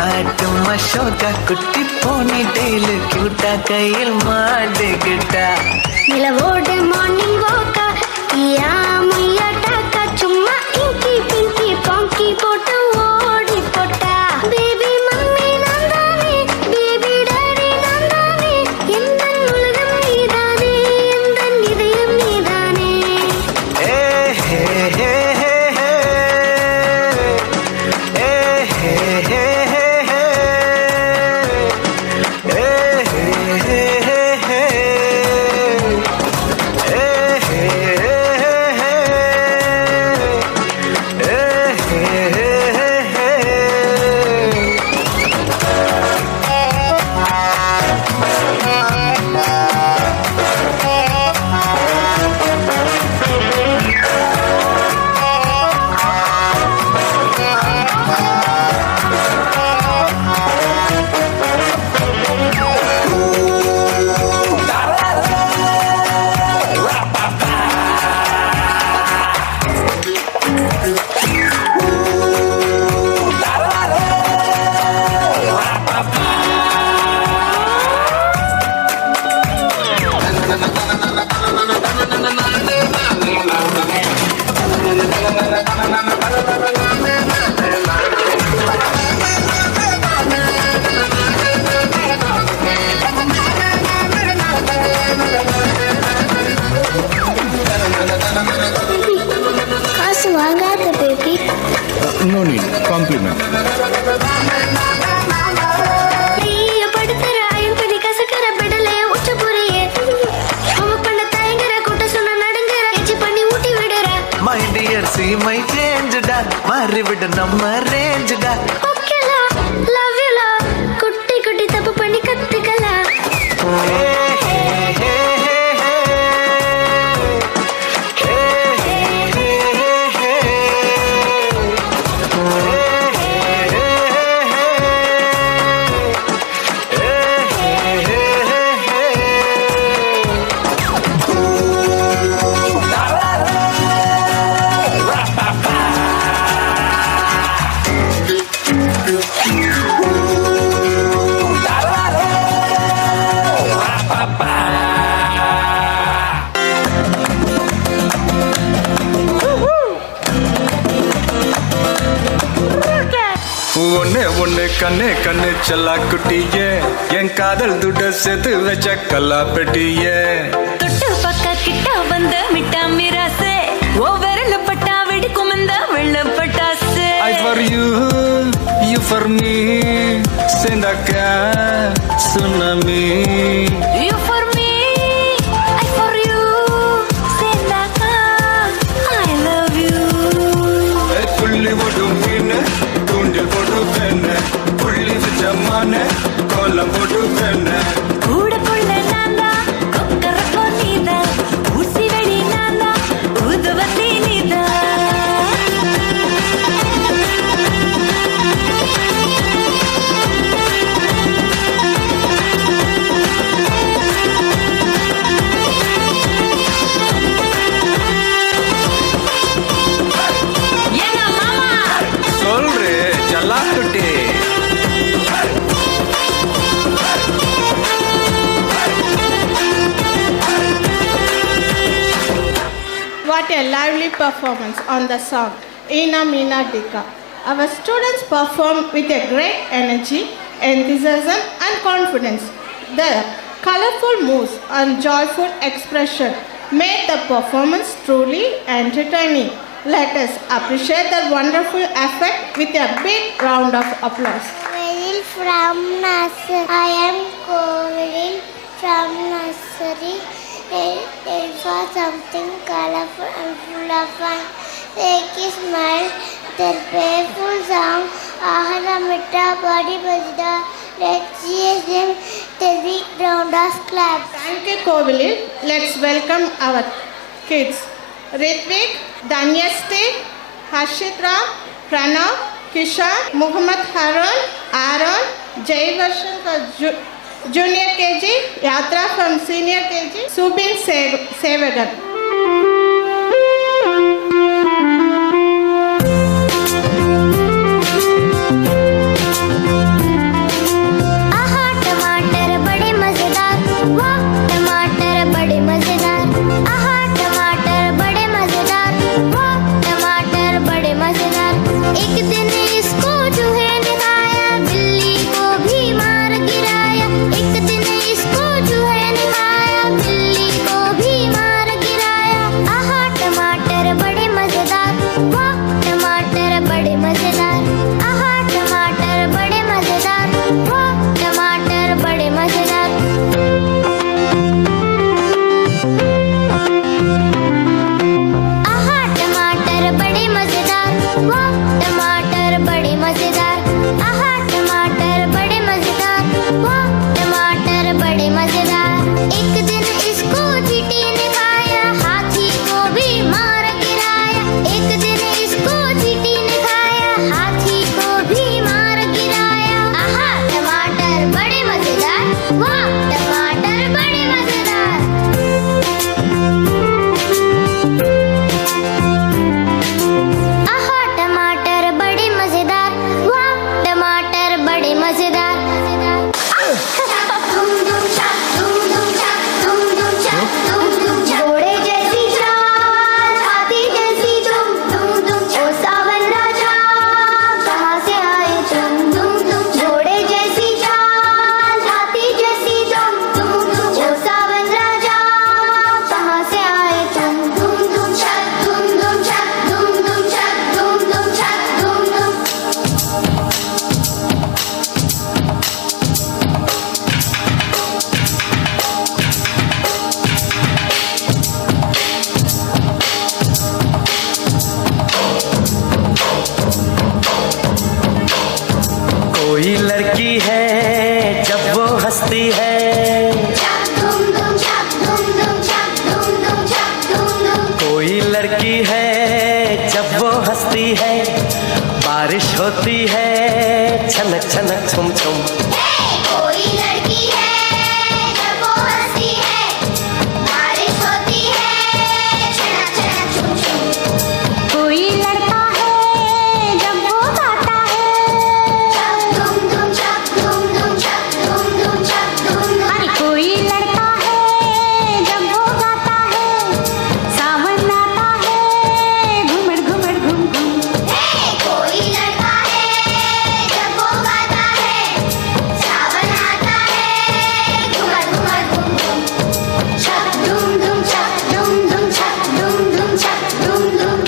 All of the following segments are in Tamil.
ஆட்டும் அசோகா குட்டி போனி டெய்லு கியூட்டா கையில் மாட்டுக்கிட்டா நிலவோடு மார்னிங் வாக்கா யா முய்யா டாக்கா சும்மா இங்கி பிங்கி பாங்கி போட்டு ஓடி போட்டா பேபி மம்மி நான் தானே பேபி டாடி நான் தானே எந்த உலகம் நீதானே எந்த இதயம் நீதானே ஏ ஹே ஹே ஹே ஹே ஏ ஹே ஹே ஹே ஹே ஏ ஹே ஹே ஹே ஹே காசு வாங்காத பேபி. No need. Compliment. நீய படுத்துற ஐம்பதி கசக்கற பெடலே உச்ச புரியே அவ பண்ண தயங்கற கூட்ட சொன்ன நடுங்கற எச்சி பண்ணி ஊட்டி விடுற My dear see my change da மாறி விடு நம்ம range da ஓகேலா லவ் யூ லா குட்டி குட்டி தப்பு பண்ணி கத்துக்கலாம் ஒண்ணு ஒண்ணு கண்ணு கண்ணு செல்லா குட்டியே என் காதல் துட செது வச்ச கல்லா பெட்டியே தொட்டு பக்க கிட்ட வந்த மிட்டா மிராசே ஓ விரல பட்டா வெடிக்கும் இந்த வெள்ள பட்டாசு I for you, you for me சேர்ந்தாக்க tsunami You for me, I for you சேர்ந்தாக்கா I love you புள்ளி போடும் மீன் தூண்டில் போட்டு பெண்ண புள்ளி வச்ச மான கோலம் போட்டு பெண்ண கூட கொள்ள நான்தா கொக்கரக்கோ நீதா ஊசி வெடி நான்தா ஊதுவத்தி நீதா ஏங்க மாமா சொல்றே செல்லா குட்டி What a lively performance on the song Ina Meena Dika. Our students performed with a great energy, enthusiasm and confidence. Their colorful moves and joyful expression made the performance truly entertaining. Let us appreciate their wonderful effect with a big round of applause. Very from nursery. I am Kovalil from nursery. It was something colorful and full of fun. They smile, their playful song. Ahara mitta body bajda. Let's hear them. The big round of claps. Thank you, Kovalil. Let's welcome our kids. Ritvik, Danyasti, Hashitra, Pranav, Kishan, Muhammad Harun, Aaron, Jai Varshan for Junior KG, Yatra from Senior KG, Subin Sevagan. कोई लड़की है जब वो हंसती है, कोई लड़की है जब वो हंसती है, बारिश होती है छनक छनक छुम छुम। कोई लड़की है जब वो हंसती है, बारिश होती है छनक छनक छुम छुम। कोई लड़का है जब वो गाता है, अरे कोई लड़का है जब वो गाता है, सावन आता है घुमड़ घुमड़ घुम घुम। कोई लड़का है जब वो गाता है, सावन आता है घुमड़ घुमड़ घुम घुम। छक धूम धूम छक धूम धूम छक धूम धूम छक धूम धूम।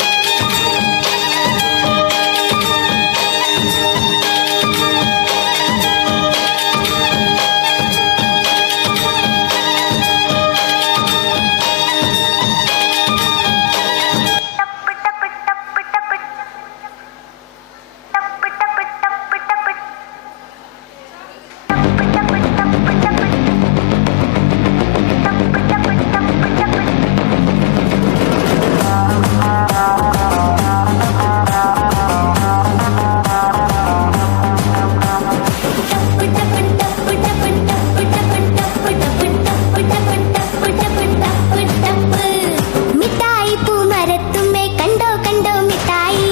മിഠായി പൂമരത്തുമ്മേ കണ്ടോ കണ്ടോ മിഠായി,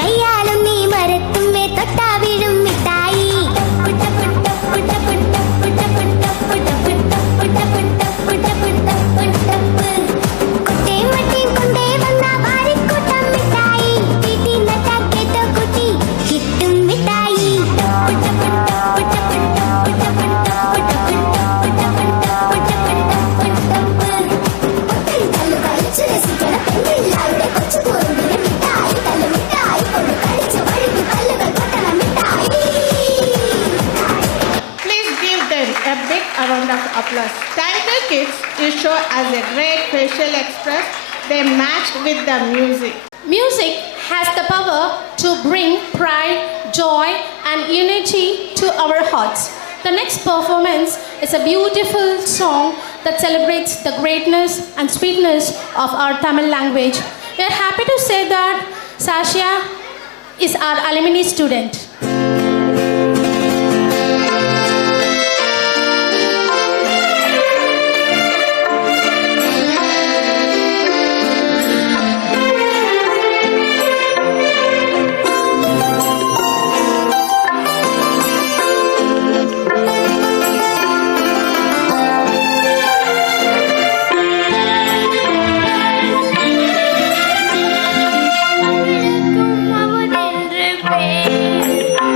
കയ്യാലും നീ മരത്തുമ്മേ തൊട്ടാ വീഴും മിഠായി. കൊട്ടേം വട്ടേം കൊണ്ടേ വന്ന വാരിക്കൂട്ടം മിഠായി, വീട്ടിൽ നട്ടാൽ കേട്ടോ കുട്ടി കിട്ടും മിഠായി. Please give them a big round of applause. Thank you kids, you show us a great facial express. They matched with the music. Music has the power to bring pride, joy, and unity to our hearts. The next performance is a beautiful song that celebrates the greatness and sweetness of our Tamil language. We are happy to say that Sasha is our alumni student. அவரென்று பேர்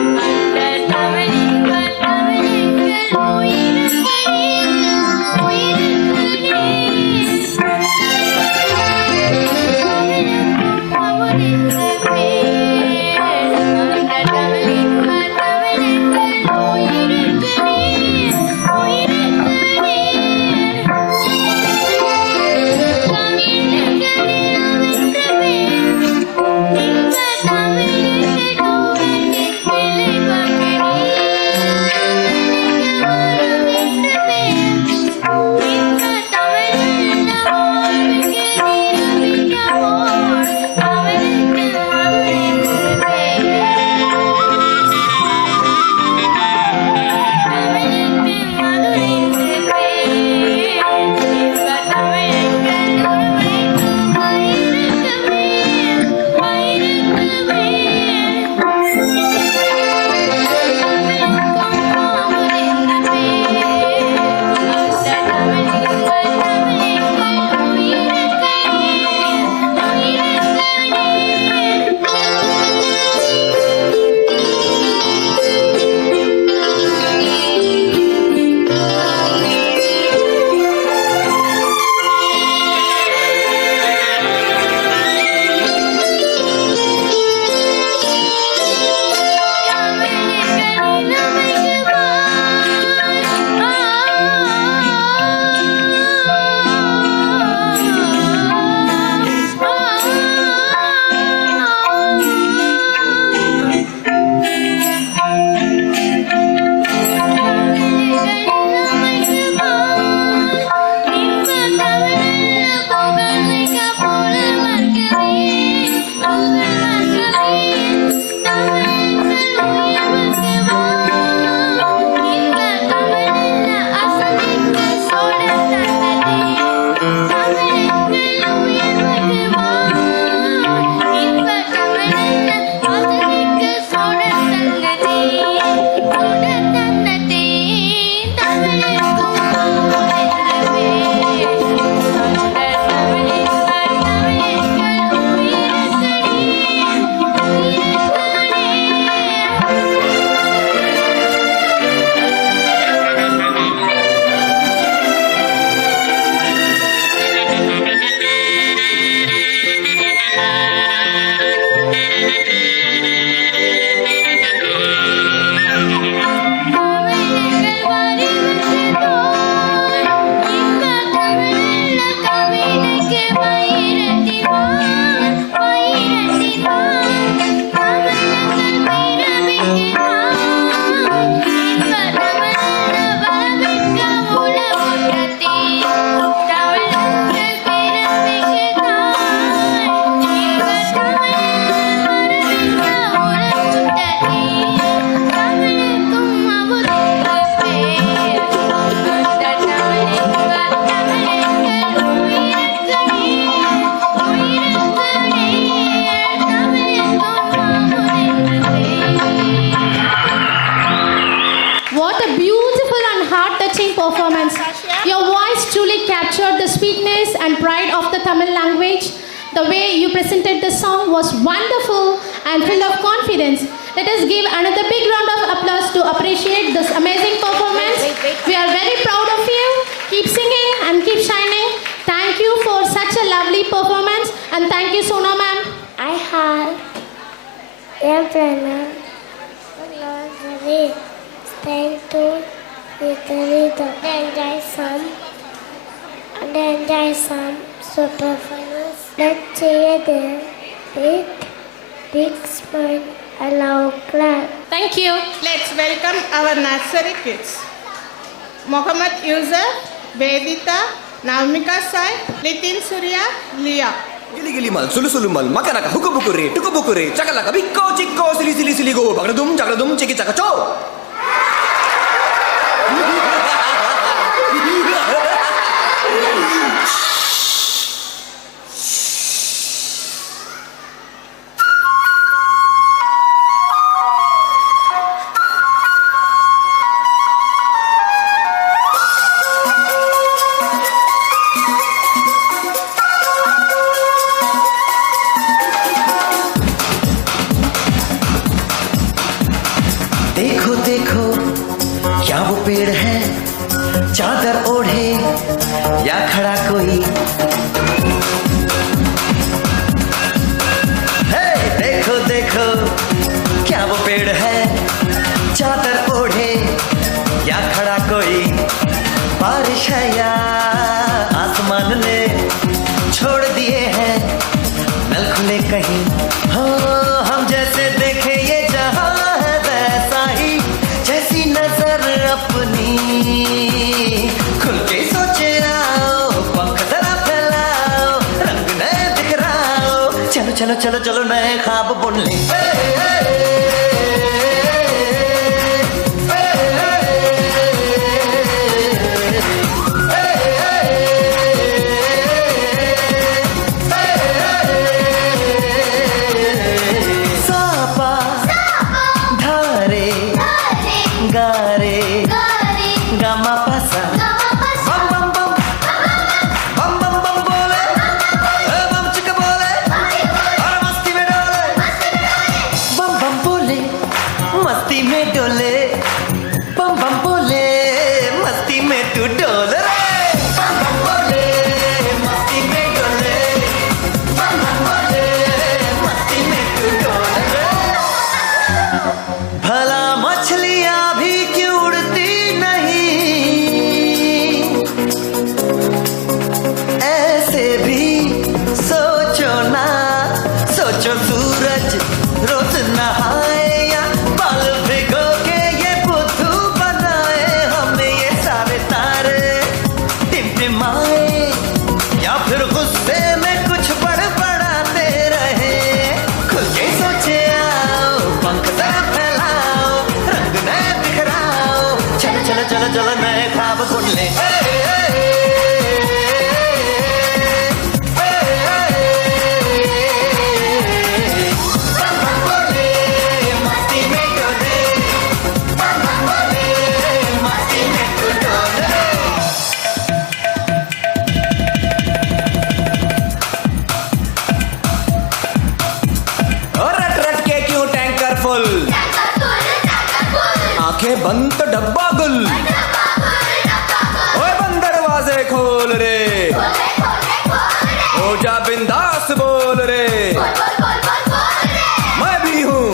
Tamil language. The way you presented the song was wonderful and full of confidence. Let us give another big round of applause to appreciate this amazing performance. We are very proud of you. Keep singing and keep shining. Thank you for such a lovely performance, and thank you, Sona ma'am. I have a planner. Thank to enjoy some superfluous. Let's cheer them with big smile and loud clap. Thank you. Let's welcome our nursery kids. Mohammad Yusuf, Vedita, Naumika Sai, Litin Surya, Leah. Gili gili mal, sulu sulu mal, makanaka hukubukuri, tukubukuri, chakalaka bikko chikko sili sili sili go, bagladum chiki chakacho. देखो देखो क्या वो पेड़ है, चादर ओढ़े या खड़ा कोई। हे देखो देखो क्या वो पेड़ है, चादर ओढ़े या खड़ा कोई। बारिश है या आसमान ने छोड़ दिए हैं नल खुले कहीं। हो हम जैसे देखे ये जहां अपनी खुल के सोचे आओ, पंख जरा फैलाओ, रंग नए बिखराओ। चलो चलो चलो चलो नए ख्वाब बुन ले। सापा धारे गारे Gama pasa, bam bam bam, bam bam bam bole, bam chika bole, aur masti mein dole, bam bam bole, masti mein dole, bam bam bole, masti mein tu dole re, bam bam bole, masti mein dole, bam bam bole, masti mein tu dole re. भला मछलियां भी क्यों उड़ती सूरज रोज नहाए या बाल भिगो के ये बुद्धू बनाए। हमें ये सारे तारे टिमटिमाए या फिर गुस्से में कुछ बड़बड़ाते रहे। खुल के सोचे आओ, पंख जरा फैलाओ, रंग नए बिखराओ। चलो चलो चलो चलो नए ख्वाब बुन ले। आंखें बंद तो डब्बा गुल, ओए बंद दरवाजे खोल रे, हो जा बिंदास बोल रे। मैं भी हूँ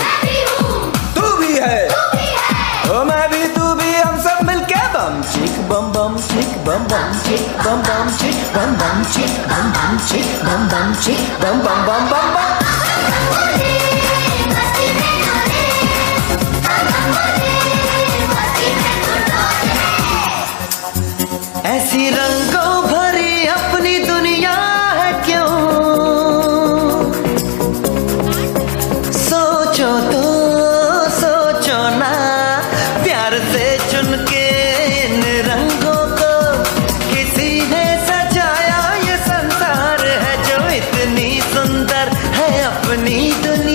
तू भी है, ओ मैं भी तू भी, हम सब मिलके बम चिक बम बम चिक बम बम चिक बम बम चिक बम बम चिक बम बम चिक बम बम चिक बम बम बम बम बम। ऐसी रंगों भरी अपनी दुनिया है क्यों, सोचो तो सोचो ना, प्यार से चुन के इन रंगों को किसी ने सजाया। ये संसार है जो इतनी सुंदर है अपनी दुनिया।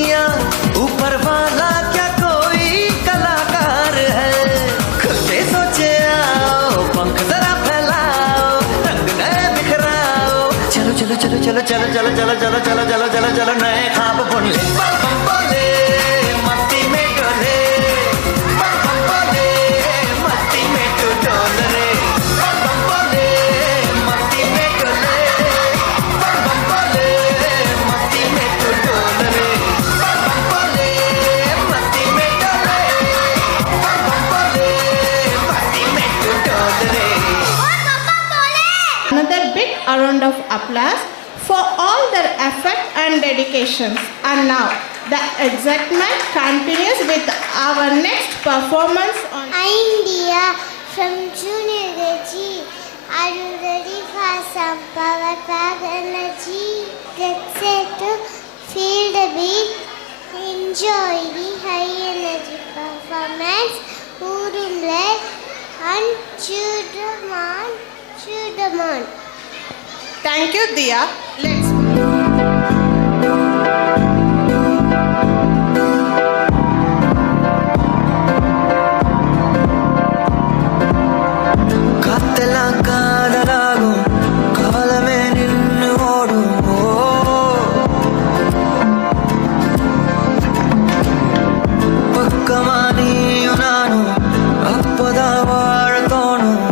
चल चल चल चल चल चल चल चल नए खाब बुन ले बम बम बोले मस्ती में डोले बम बम बोले मस्ती में तू डोल रे बम बम बोले मस्ती में डोले बम बम बोले मस्ती में तू डोल रे बम बम बोले मस्ती में डोले बम बम बोले मस्ती में तू डोल रे. Another big round of applause for all their effort and dedications. And now, the excitement continues with our next performance on India from Junior KG. Are you ready for some power pack energy? Get set to feel the beat. Enjoy the high energy performance. Udumlet and Chudaman. Chudaman. Thank you, Dia. Let's காத்தெல்லாம் காதலாகும் காலமே நின்னு ஓடும் பக்கமா நீயும் நானும் அப்பதான் வாழ தோணும்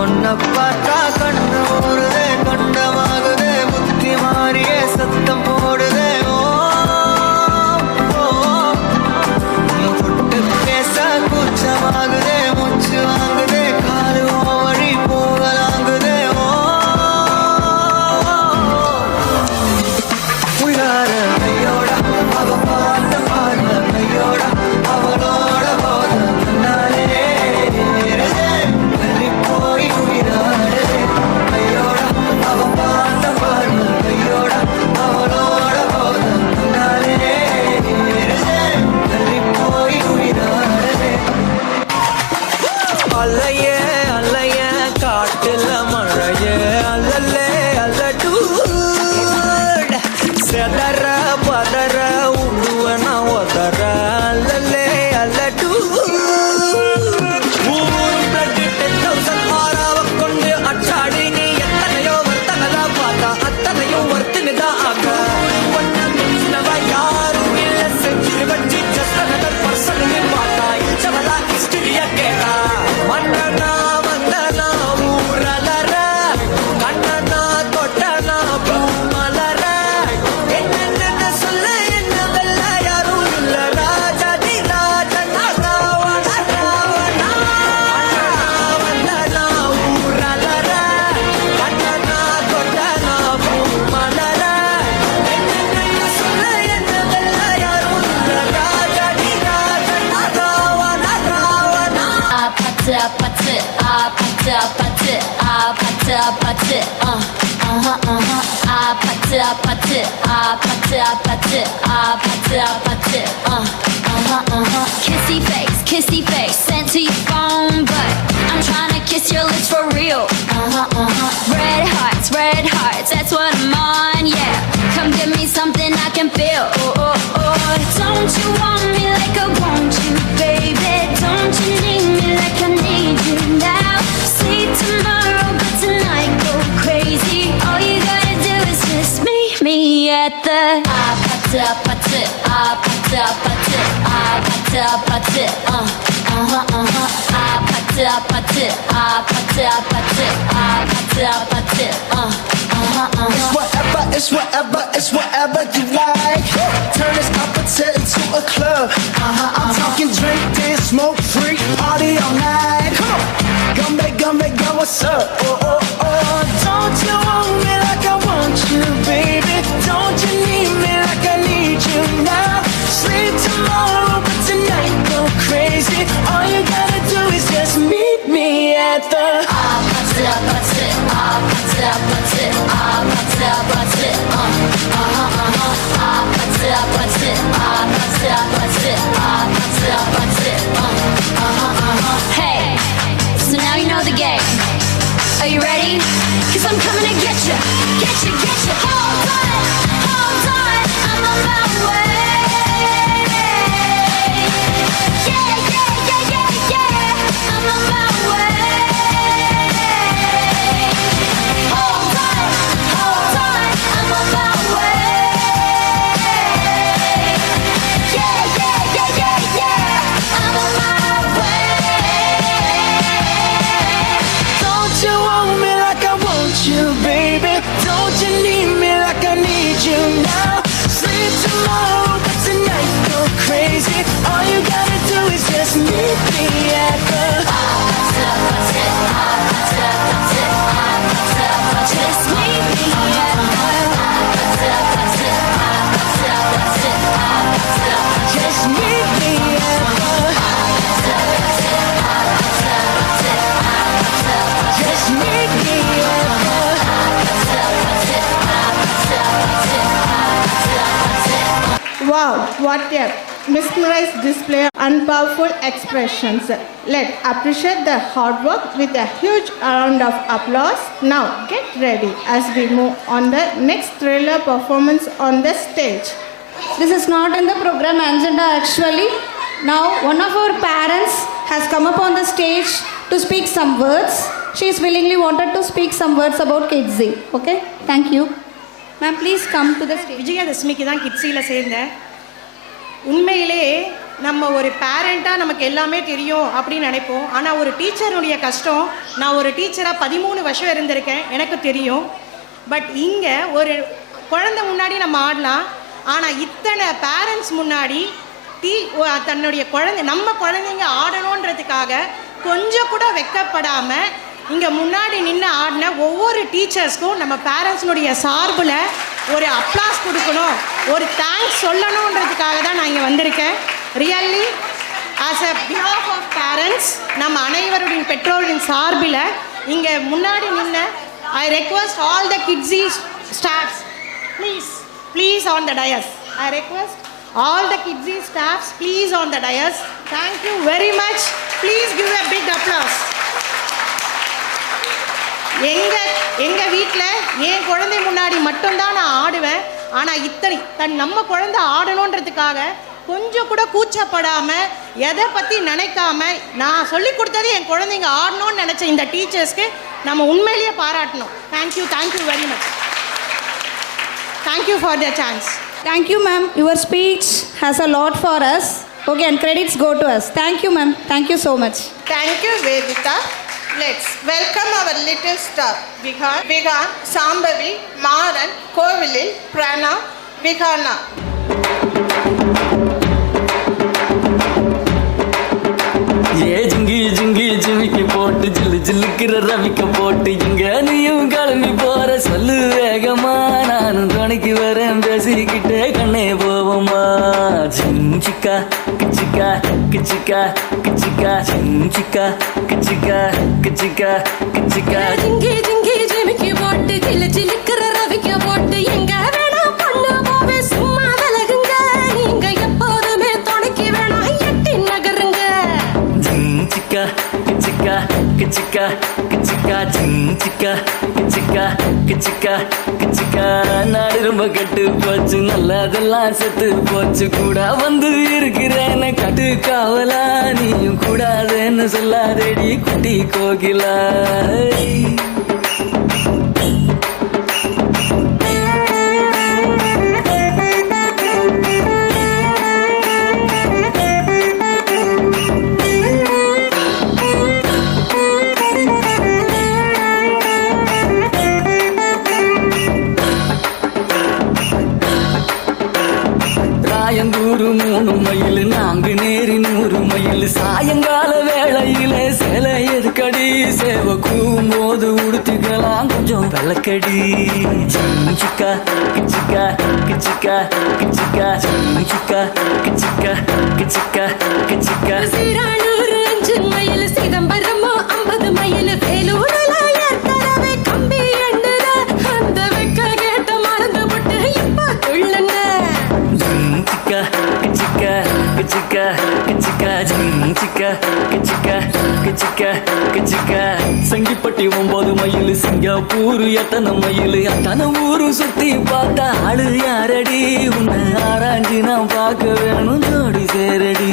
உன்னை பார்த்தா கண்ணு ஊறுதே கண்டமாகுதே புத்தி மாறியே சத்தம் போடுதே தொட்டு பேச கூச்சமாகுதே மூச்சு வாங்குதே காலு வழி போகலாங்குதே உள்ளார கையோட அவ பார்த்த பார்வை கையோட அவளோட போத கண்ணாலே தள்ளி போய் உயிராடே கையோட அவ பார்த்த பார்வை கையோட அவளோட போத கண்ணாலே தள்ளி போய் உயிராடே அலையே அலைய காட்டுல மழையே அல்லலே அல்லடூ செதற பதற உடுவன ஒதற அல்லலே அல்லடூ கொண்டு அச்சாடி நீ எத்தனையோ வர்த்தகதா பார்த்தா அத்தனையும் வர்த்தினுதான் ஆக யாரும் இல்ல செஞ்சு வச்சு ஜஸ்ட் அனதர் பர்சன் பார்த்தா இச்சவதா ஹிஸ்டரிய கேட்டா மன்னனா வந்தனா ஊரலர கண்ணனா தொட்டனா பூமலர என்னென்ன சொல்ல என்ன வெல்ல யாரும் இல்ல ராஜாதி ராஜனா ராவண ராவணா வந்தனா ஊரலர கண்ணனா தொட்டனா பூமலர என்னென்ன சொல்ல என்ன வெல்ல யாரும் இல்ல ராஜாதி ராஜனா Ravana Ravana. Pata, kissy face, sent to your phone, but I'm trying to kiss your lips for real. Red hearts, that's what I'm on, yeah. Come give me something I can feel. Don't you want me like I want you, baby? Don't you need me like I need you now? See tomorrow, but tonight go crazy. All you gotta do is just meet me at the It's whatever you like. Turn this opposite into a club. I'm talking drink, dance, smoke, freak, party all night. Come on, gumbe, what's up? Don't you want me like I want you, baby? Don't you need me like I need you now? Sleep tomorrow, but tonight go crazy. All you gotta do is just meet me at the Hey, so now you know the game. Are you ready? 'Cause I'm coming to get you. Hold on, I'm on my way. Yeah, I'm on my way. Wow, what a mesmerized display and powerful expressions. Let's appreciate the hard work with a huge round of applause. Now get ready as we move on the next thriller performance on the stage. This is not in the program agenda actually. Now one of our parents has come up on the stage to speak some words. She is willingly wanted to speak some words about Kidsy. Okay, thank you. Ma'am, please come to the stage. விஜயதசமிக்கு தான் கிட்ஸியில் சேர்ந்தேன். உண்மையிலே நம்ம ஒரு பேரண்ட்டாக நமக்கு எல்லாமே தெரியும் அப்படின்னு நினைப்போம். ஆனால் ஒரு டீச்சருடைய கஷ்டம், நான் ஒரு டீச்சராக 13 வருஷம் இருந்திருக்கேன், எனக்கு தெரியும். பட் இங்கே ஒரு குழந்தை முன்னாடி நம்ம ஆடலாம், ஆனால் இத்தனை பேரண்ட்ஸ் முன்னாடி தன்னுடைய நம்ம குழந்தைங்க ஆடணுன்றதுக்காக கொஞ்சம் கூட வெக்கப்படாமல் இங்கே முன்னாடி நின்று ஆடின ஒவ்வொரு டீச்சர்ஸ்க்கும் நம்ம பேரண்ட்ஸ்னுடைய சார்பில் ஒரு அப்ளாஸ் கொடுக்கணும், ஒரு தேங்க்ஸ் சொல்லணுன்றதுக்காக தான் நான் இங்கே வந்திருக்கேன். Really as a behalf of parents நம்ம அனைவருடைய பெற்றோரின் சார்பில் இங்கே முன்னாடி நின்று I request all the kidsy staffs please on the dais. I request all the kidsy staffs please on the dais. Thank you very much. Please give a big applause. எங்க வீட்டில் என் குழந்தை முன்னாடி மட்டும்தான் நான் ஆடுவேன். ஆனால் நம்ம குழந்தை ஆடணுன்றதுக்காக கொஞ்சம் கூட கூச்சப்படாமல் எதை பற்றி நினைக்காம நான் சொல்லி கொடுத்தது என் குழந்தைங்க ஆடணும்னு நினச்ச இந்த டீச்சர்ஸ்க்கு நம்ம உண்மையிலேயே பாராட்டணும். Thank you very much. Thank you for the chance. Thank you, ma'am. Your speech has a lot for us. Okay, and credits go to us. Thank you, ma'am. Thank you so much. Thank you, Vedita. Let's welcome our little star, Vigan, Sambhavi, Maran, Kovilil, Prana, Vigana. ஜிமிக்கி போட்டு ஜில்லுக்கிற ரவிக்க போட்டு இங்க நீயும் கிளம்பி போற சொல்லு வேகமா, நானும் துணைக்கு வரேன் பேசிக்கிட்டே கண்ணே போவோமா. ஜிஞ்சிக்கா கிச்சிக்கா கிச்சிக்கா கிச்சிக்கா ஜிஞ்சிக்கா கிச்சிக்கா கிச்சிக்கா கிச்சிக்கா ஜிமிக்கி போட்டு ஜில்லுக்கிற ரவிக்க போட்டு எங்க வேணா பொண்ணு போவே சும்மா விலகுங்க, நீங்க எப்போதுமே துணைக்கு வேணா எட்டி நகருங்க. ஜிஞ்சிக்கா கிச்சிக்கா கிச்சிக்கா கிச்சிக்கா ஜிஞ்சிக்கா கிச்சிக்கா கிச்சிக்கா கிச்சிக்கா. நாடு ரொம்ப கட்டு போச்சு, நல்லதெல்லாம் செத்து போச்சு, கூட வந்து இருக்கிறேன்னு கட்டு காவலா, நீயும் கூடாதுன்னு சொல்லாதேடி குட்டி கோகிலா. சாயந்தூரு 3 மைல், நான்கு நேரி 100 மைல், சாயங்கால வேளையில சேலை எதுக்கடி, சேவை கூவும் போது உடுத்திக்கலாம் கொஞ்சம் விளக்கடி. ஜிஞ்சிக்கா கிச்சிக்கா கிச்சிக்கா கிச்சிக்கா ஜிஞ்சிக்கா கிச்சிக்கா கிச்சிக்கா கிச்சிக்கா. சீரானூர் 5 மைல், சிதம்பரமோ 50 மைல், வேலூரில் ஏற்கனவே கம்பி எண்ணுற, அந்த வெக்க கேட்ட மறந்து விட்டு இப்ப துள்ளன. ஜிஞ்சிக்கா கிச்சிக்கா கிச்சிக்கா கிச்சிக்கா ஜிஞ்சிக்கா கிச்சிக்கா கிச்சிக்கா கிச்சிக்கா. சங்கிப்பட்டி 9 மைல், சிங்கப்பூர் எத்தனை மைல், அத்தனை ஊரு சுத்தி பார்த்தா ஆளு யாரடி, உன்னை ஆராய்ச்சி நான் பார்க்க வேணும் ஜோடி சேரடி.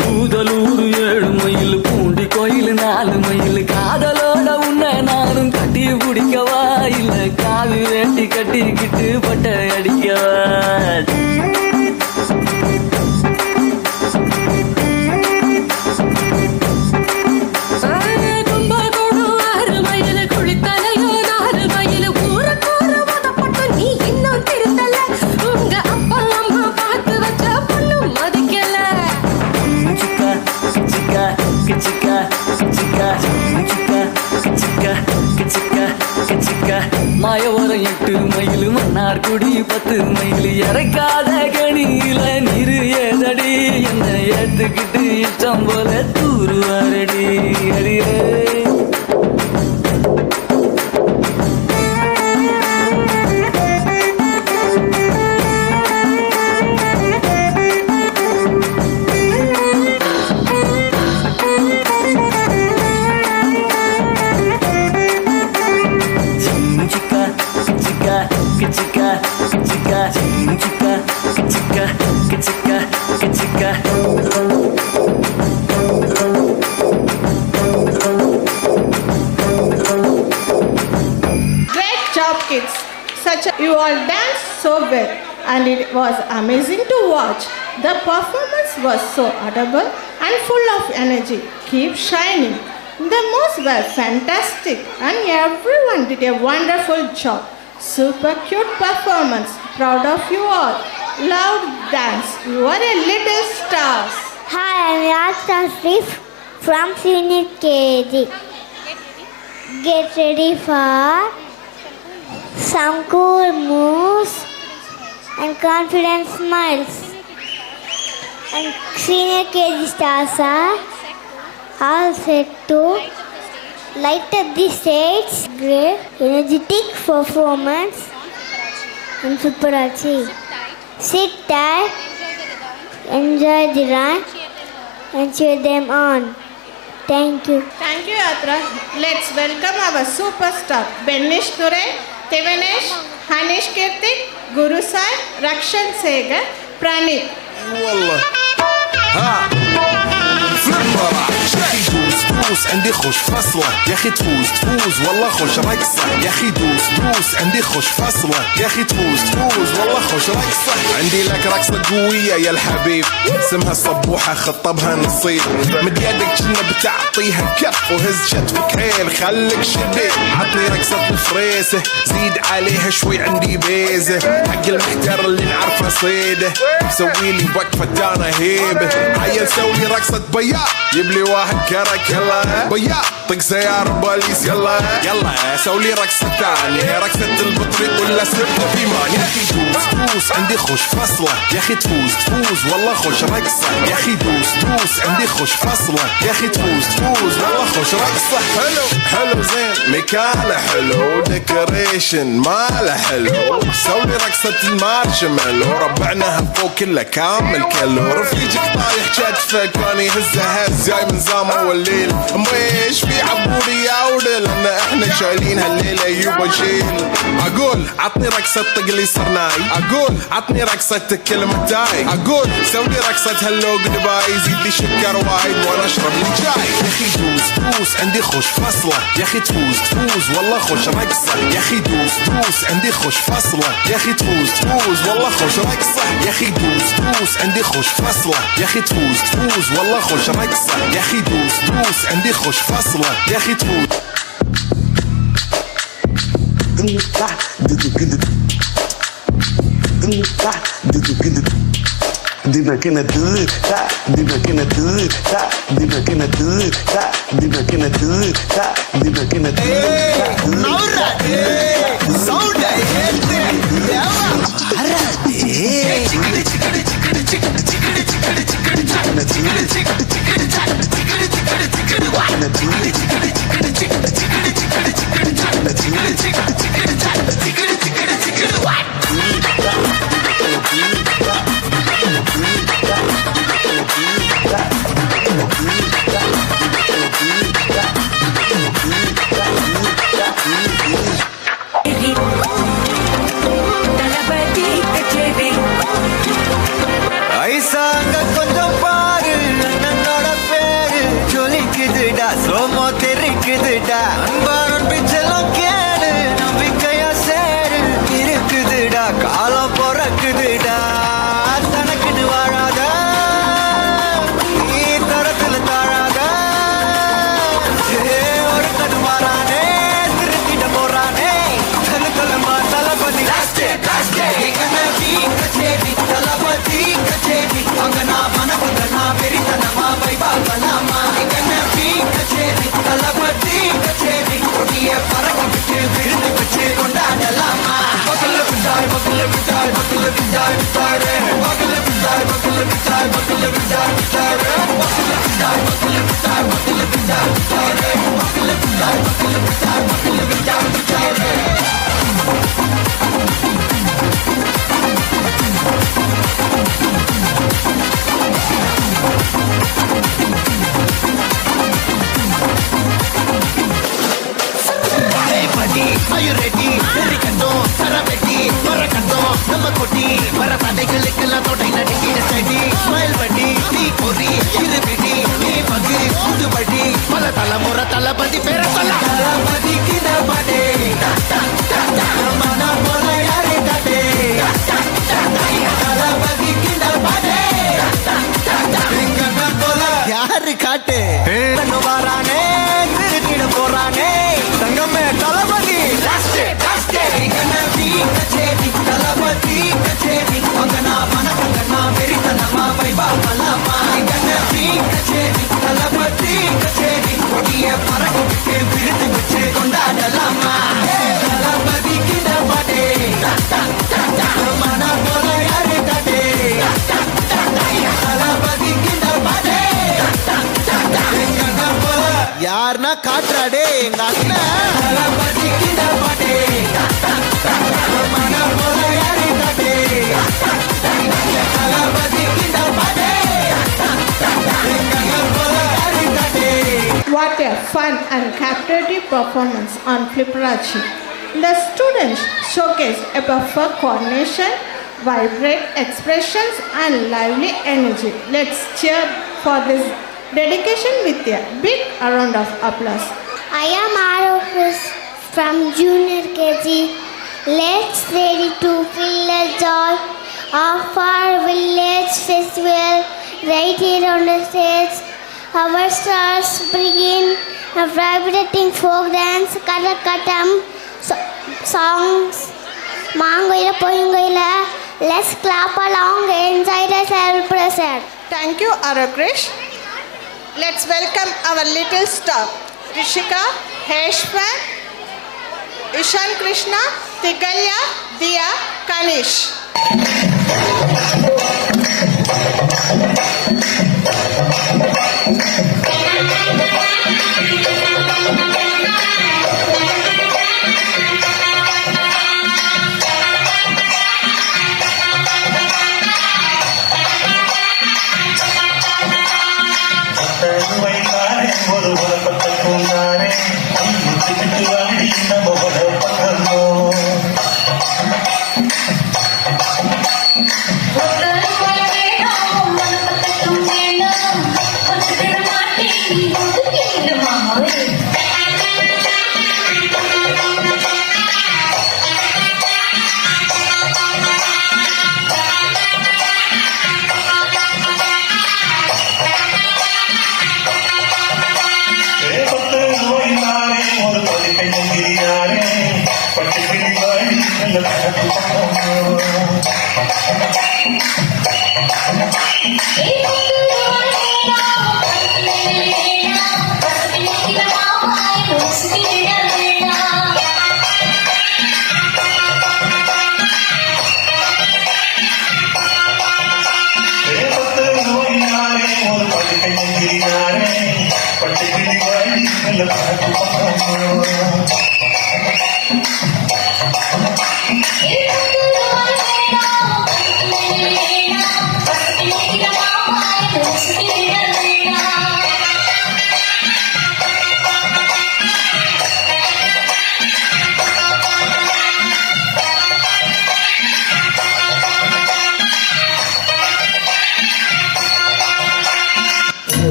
பூதலூர் 7 மைல், பூண்டி கோயில் 4 மைல், காதலோட உன்னை நானும் கட்டி பிடிக்கவா, இல்ல காவி வேண்டி கட்டிக்கிட்டு பட்டை அடி மன்னார்குடி 10 மைல் இறக்காத கணியில நீரு ஏதடி என்ன ஏத்துக்கிட்டு இஷ்டம் போல தூருவாரடி அடியே Great job, kids. You all danced so well, and it was amazing to watch. The performance was so audible and full of energy. Keep shining. The moves were fantastic, and everyone did a wonderful job. Super cute performance. Proud of you all. Loud dance. You are a little stars. Hi, I'm Yasha Srif from Senior KG. Get ready for some cool moves and confident smiles. And Senior KG stars are all set to light up the stage. Great, energetic performance in Superachi. Sit tight, enjoy the run, and cheer them on. Thank you. Thank you, Yatra. Let's welcome our superstar, Benish Ture, Tivanesh, Hanish Kirtik, Guru Sai, Rakshan Segar, Pranit. والله ها دوس عندي خوش فصلة يا اخي تفوز والله خوش رقصة يا اخي دوس عندي خوش فصلة يا اخي تفوز والله خوش رقصة عندي لك رقصة قوية يا الحبيب اسمها صبوحة خطبها نصيب مد يدك كنا بتعطيها كف وهز شتفك حيل خليك شديد عطني رقصة الفريسة زيد عليها شوي عندي بيزة حق المحتر اللي نعرفه صيده سوي لي وقفة انا هيبة عيل سوي رقصة بياض يبلي واحد كرك يلا بياض طق سيارة بوليس يلا سوي لي رقصة ثانية رقصة البطريق ولا سرقة في مان يا اخي دوس عندي خوش فصلة يا اخي تفوز والله خوش رقصة يا اخي دوس عندي خوش فصلة يا اخي تفوز والله خوش رقصة حلو زين مكانه حلو ديكوريشن ماله حلو سوي رقصة المارشميلو ربعناها فوق كله كامل كيلو رفيجك طايح كتفك وانا هز جاي من زامر والليل مبيش في عبوري يا ودل لان احنا شايلين هالليلة يوبا شيل اقول عطني رقصة طقلي صرناي اقول عطني رقصة كلمة تاي اقول سوي رقصة هاللوق دباي زيد لي شكر وايد وانا اشرب لي جاي يا اخي دوس عندي خوش فصلة يا اخي تفوز والله خوش رقصة يا اخي دوس عندي خوش فصلة يا اخي تفوز والله خوش رقصة يا اخي دوس عندي خوش فصلة يا اخي تفوز والله خوش رقصة يا اخي دوس عندي خوش فصلة يا اخي تفوز Dime que no do that, dime que no do that, dime que no do that, dime que no do that, dime que no do that. Naura, sound Kacheri, தளபதி பேர சொல்ல தளபதிக்கு தபடே மன போல யாரே தடே தளபதிக்கு தபடே எங்க போல யாரு காட்டு வரானே திருட்டிட போறானே தங்கமே தளபதி கச்சேரி தளபதி கச்சேரி மகனா மனக்கண்ணா வெறித்தனமா வைபா மலமா கச்சேரி தளபதி கச்சேரி கொடிய பறக்க விருது வச்சு கொண்டாடலாமா தளபதிக்கு தபடே மன போல யாரு தடே தளபதிக்கு தபடே எங்க போல யாருன்னா காட்டுறாடே எங்க அண்ணன் தளபதிக்கு தபடே மன போல யாரு தடே தளபதிக்கு தபடே எங்க போல யாரு தடே. What a fun and captivating performance on Flipperacci. The students showcased a perfect coordination, vibrant expressions and lively energy. Let's cheer for this dedication with a big round of applause. I am Arohis from Junior KG. Let's ready to feel the joy of our village festival right here on the stage. Our stars begin a vibrating folk dance, Karakatam, songs, Mangoila Poingoila. Let's clap along, enjoy the celebration. Thank you, Arakrish. Let's welcome our little star, Rishika, Heshwan, Ishan Krishna, Tigalya, Diya, Kanish.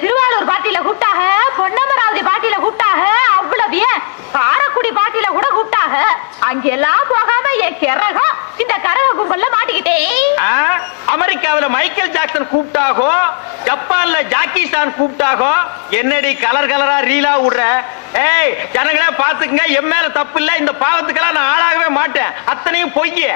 Thiruvarur பாட்டியில கூப்பிட்டாக, Ponnamaravathi பாட்டியில கூப்பிட்டாக, அவ்வளவு ஏன் காரக்குடி பாட்டியில கூட கூப்பிட்டாக. அங்கெல்லாம் போகாம என் கிறகம் இந்த கரக கும்பல்ல மாட்டிக்கிட்டேன். அமெரிக்காவில மைக்கேல் ஜாக்சன் கூப்பிட்டாகோ, ஜப்பான்ல ஜாக்கி சான் கூப்பிட்டாகோ, என்னடி கலர் கலரா ரீலா விடுற? ஏய் ஜனங்களே பாத்துக்குங்க, என் மேல தப்பு இல்ல, இந்த பாவத்துக்கெல்லாம் நான் ஆளாகவே மாட்டேன், அத்தனையும் பொய்ய.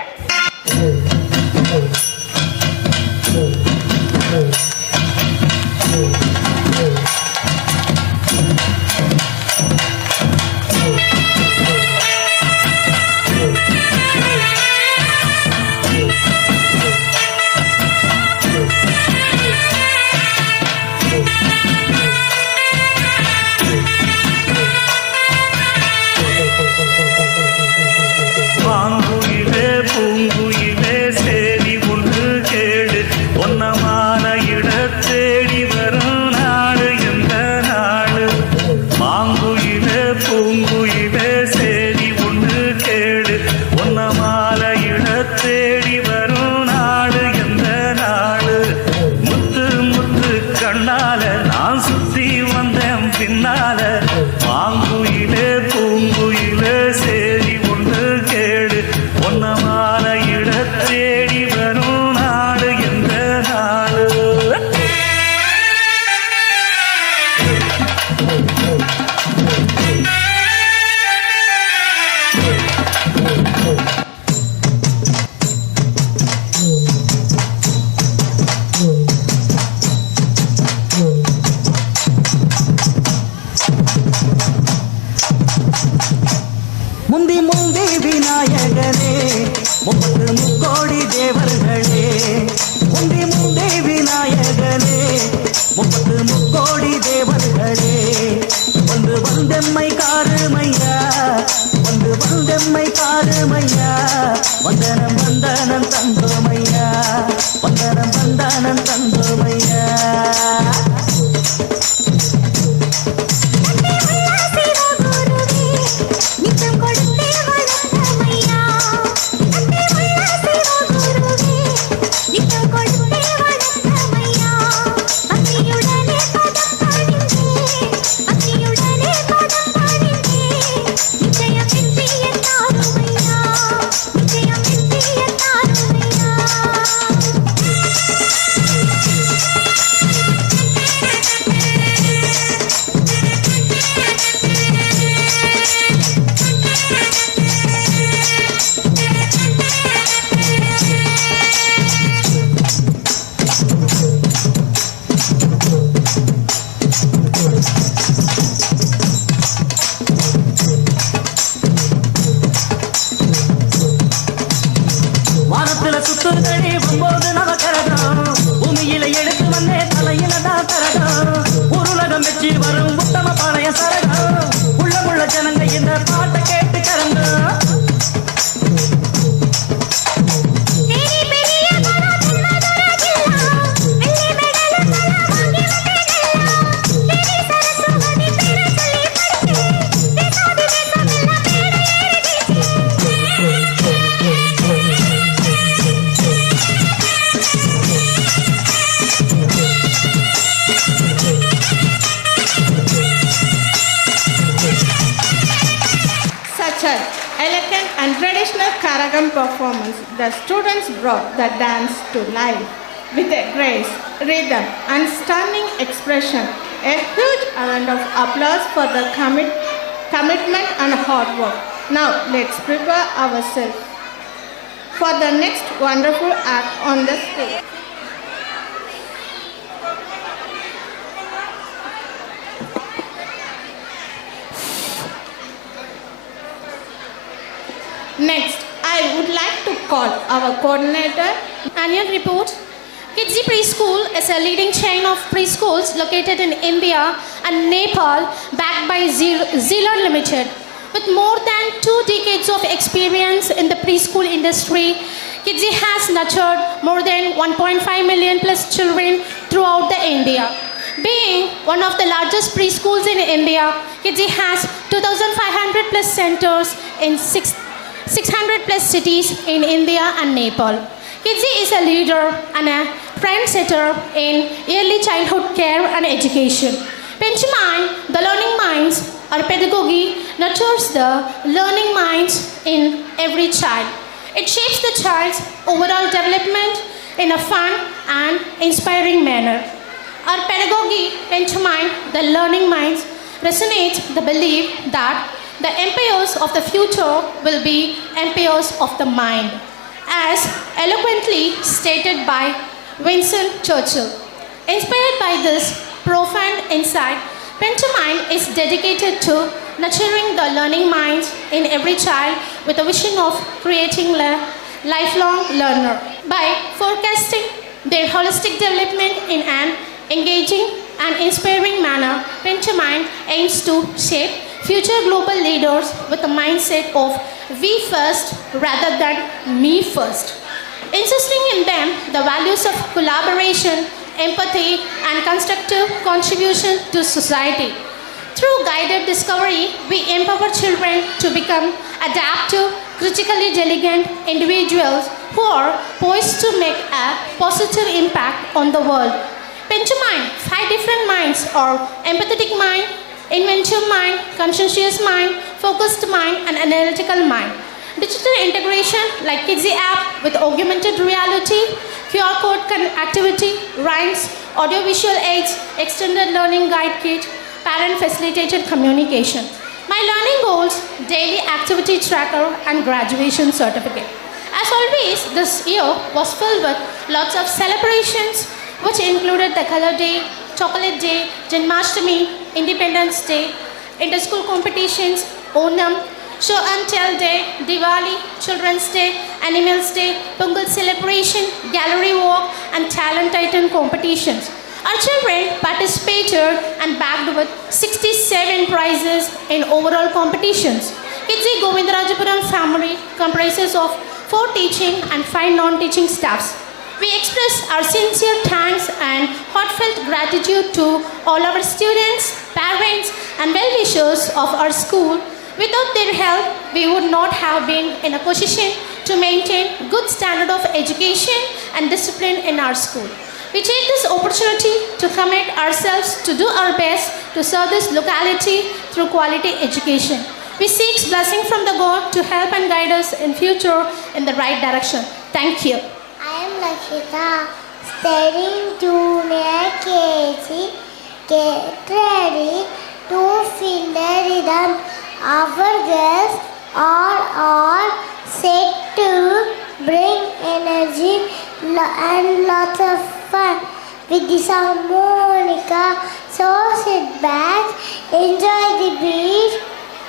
நாயகனே 33 தேவர்களே வந்து வந்தெம்மை காருமையா வந்து வந்தெம்மை காருமையா வந்தனம் வந்தனம் தந்தோமையா வந்தனம் வந்தனம் தந்தோமையா வானத்துல சுத்துதடி போது நவக்கரகம் பூமியில எடுத்து வந்தே தலையில தான் கரகம் உருளகம் வச்சு வரும் உத்தம பழைய சரகம் உள்ள ஜனங்க இந்த பாட்டை கேட்டு கரங்க Elegant and traditional Karagam performance, the students brought the dance to life with a grace, rhythm and stunning expression. A huge amount of applause for the commitment and hard work. Now let's prepare ourselves for the next wonderful act on the stage. Next, I would like to call our coordinator. Annual report. Kidzi Preschool is a leading chain of preschools located in India and Nepal, backed by Zealand Limited. With more than 2 decades of experience in the preschool industry, Kidzi has nurtured more than 1.5 million plus children throughout the India. Being one of the largest preschools in India, Kidzi has 2,500 plus centers in 600 plus cities in India and Nepal. Kidzi is a leader and a trendsetter in early childhood care and education. Penchimine, the learning minds, or pedagogy, nurtures the learning minds in every child. It shapes the child's overall development in a fun and inspiring manner. Our pedagogy, Penchimine, the learning minds, resonates the belief that the empires of the future will be empires of the mind, as eloquently stated by Winston Churchill. Inspired by this profound insight, Penchimine is dedicated to nurturing the learning minds in every child with a vision of creating a lifelong learner. By forecasting their holistic development in an engaging and inspiring manner, Penchimine aims to shape future global leaders with a mindset of we first rather than me first, insisting in them the values of collaboration, empathy, and constructive contribution to society. Through guided discovery, we empower children to become adaptive, critically diligent individuals who are poised to make a positive impact on the world. Penchimine, 5 different minds are empathetic mind, inventive mind, conscientious mind, focused mind, and analytical mind. Digital integration like Kidzi app with augmented reality, QR code activity, rhymes, audiovisual aids, extended learning guide kit, parent facilitated communication. My learning goals, daily activity tracker, and graduation certificate. As always, this year was filled with lots of celebrations, which included the Color Day, Chocolate Day, Janmashtami, Independence Day, inter-school competitions, Onam, Show and Tell Day, Diwali, Children's Day, Animals Day, Pongal celebration, gallery walk, and talent titan competitions. Our children participated and bagged with 67 prizes in overall competitions. Kidzi Govindarajapuram family comprises of 4 teaching and 5 non-teaching staffs. We express our sincere thanks and heartfelt gratitude to all our students, parents, and well-wishers of our school. Without their help, we would not have been in a position to maintain good standard of education and discipline in our school. We take this opportunity to commit ourselves to do our best to serve this locality through quality education. We seek blessing from the God to help and guide us in future in the right direction. Thank you. I am Lakshita, studying junior KG. Get ready to feel the rhythm. Our guests are all set to bring energy and lots of fun with the harmonica. So sit back, enjoy the beat,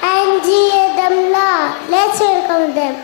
and cheer them loud. Let's welcome them.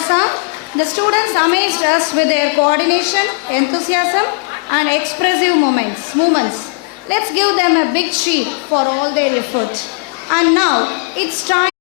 song. The students amazed us with their coordination, enthusiasm, and expressive movements. Let's give them a big cheer for all their effort. And now it's time.